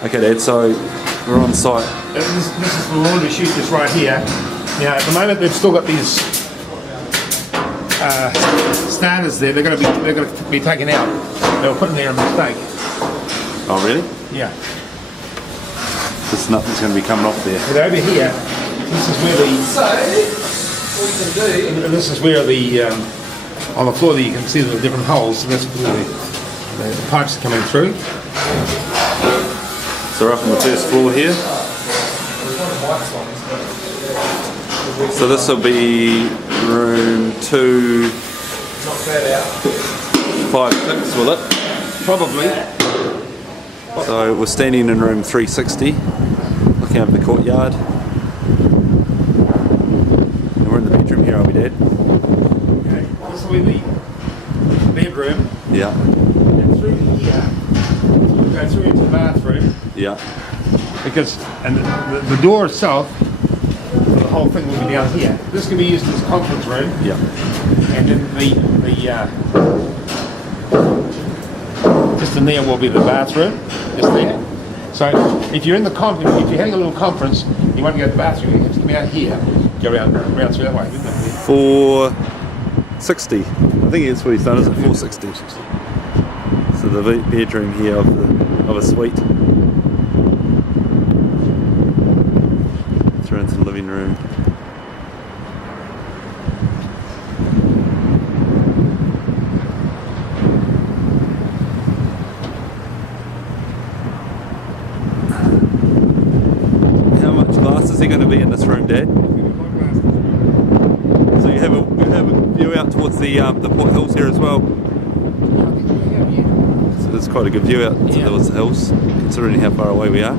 Okay, Dad, so we're on site. This is the laundry chute that's right here. Now, at the moment, they've still got these standards there. They're going to be taken out. They were put in there a mistake. Oh, really? Yeah. There's nothing's going to be coming off there. But over here, this is where this is where the on the floor that you can see the different holes. So that's where the pipes are coming through. So we're up on the first floor here. So this will be room 256, will it? Probably. So we're standing in room 360, looking over the courtyard. And we're in the bedroom here, are we, Dad? Okay. This will be the bedroom. Yeah. And through here, we'll go through into the bathroom. Yeah. Because the door itself, the whole thing will be down here. This can be used as a conference room. Yeah. And then just in there will be the bathroom. Just there. So if you're in the conference, if you're having a little conference, you want to go to the bathroom, you have to come out here, go around through that way. 460. I think that's what he's done, isn't it? 460. So the bedroom here of a suite. Through into the living room. How much glass is there going to be in this room, Dad? So you have a view out towards the Port Hills here as well. So there's quite a good view out towards the hills, considering how far away we are.